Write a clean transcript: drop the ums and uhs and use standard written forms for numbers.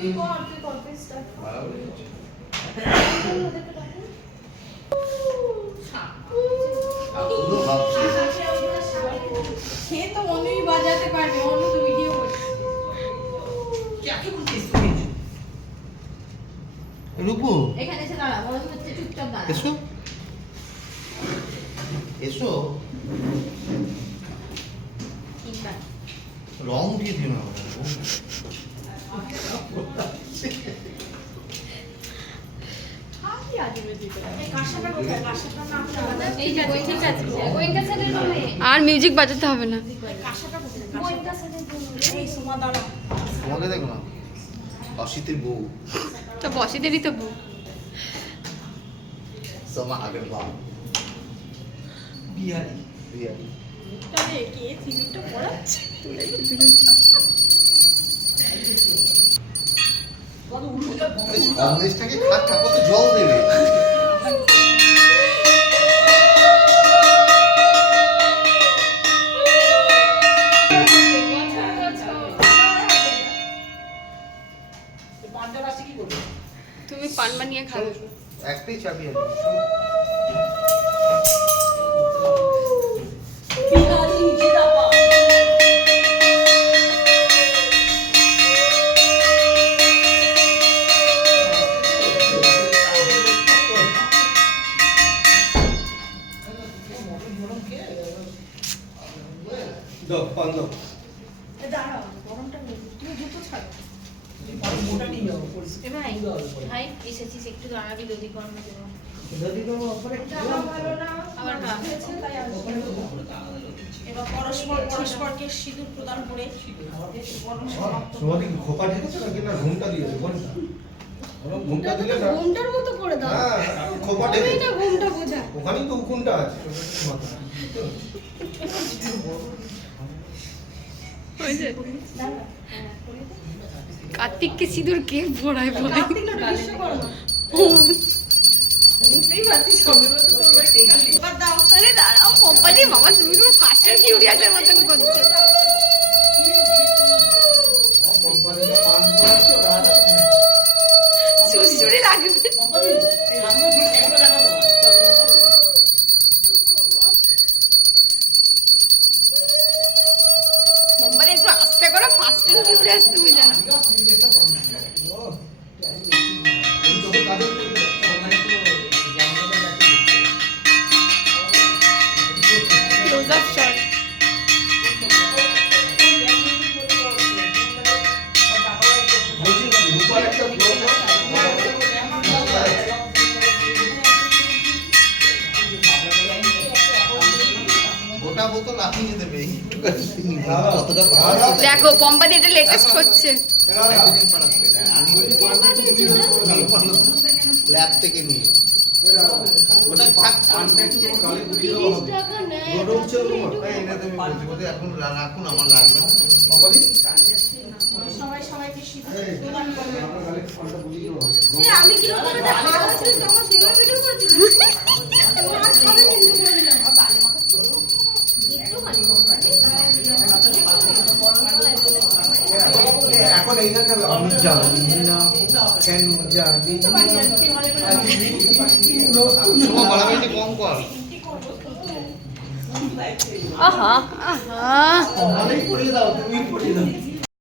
সে তো অনুই বাজাতে পারবে, অনু তো ভিডিও করছে। রূপু এখানে এসে দাঁড়া, বড় হচ্ছে, চুপচাপ দাঁড়া। এসো এসো। রং উঠিয়ে দিও না। আর মিউজিক বাজাতে হবে না। তোমাকে দেখো না, অসিতের বউ। তো বসিদেরই তো বউ। সোমা আগরওয়াল বিহারি বিহারি। সন্দেশটাকে খাট ঠাকুর তো জল দেবে। তুমি পান বানিয়ে খাবে। একটাই চাবি আছে। ভাই এসেছিস, একটু দাঁড়াবি, দধি গরম দেবো। এবার পরস্পরকে সিঁদুর প্রদান করে খোপা ঢেকেছে নাকি না ঘুমটা দিয়েছে কোনটা? ঘুমটা দিলে না, ঘুমটার মতো করে দাও। হ্যাঁ খোপা ঢেকে এটা ঘুমটা বোঝা। ওখানেই তো উকুনটা আছে। কার্তিককে সিঁদুর কে পড়ায় বলে? আরে দাঁড়াও কোম্পানি, মামা তুমি কোনো ফাস্ট অ্যান্ড ফিউরিয়াসের মতন করছো। কোম্পানিতে পান করাচ্ছে ওরা। সুরসুরি লাগবে। কোম্পানি একটু আস্তে করো, ফাস্ট অ্যান্ড ফিউরিয়াস তুমি জানো। Close up shot. গোটা বোতল লাফিয়ে দেবে। দেখো কোম্পানি এটা লেটেস্ট করছে। ল্যাব থেকে নিয়ে ওটা থাক। এখন রাখুন, আমার লাগবে না। সবাই সবাইকে সিঁদুর প্রদান করে। আমি কি রকম এটা ভালো ছিল তখন সেবা ভিডিও করেছিস। তোমার খাবে কিন্তু করে দিলাম। একটু খালি কোম্পানি। এখন এই গানটা আমি জানি না কেন জানি না। সময় বাড়াবে কম কর। আহা আহা আমারই পড়িয়ে দাও, তুমি পড়িয়ে দাও।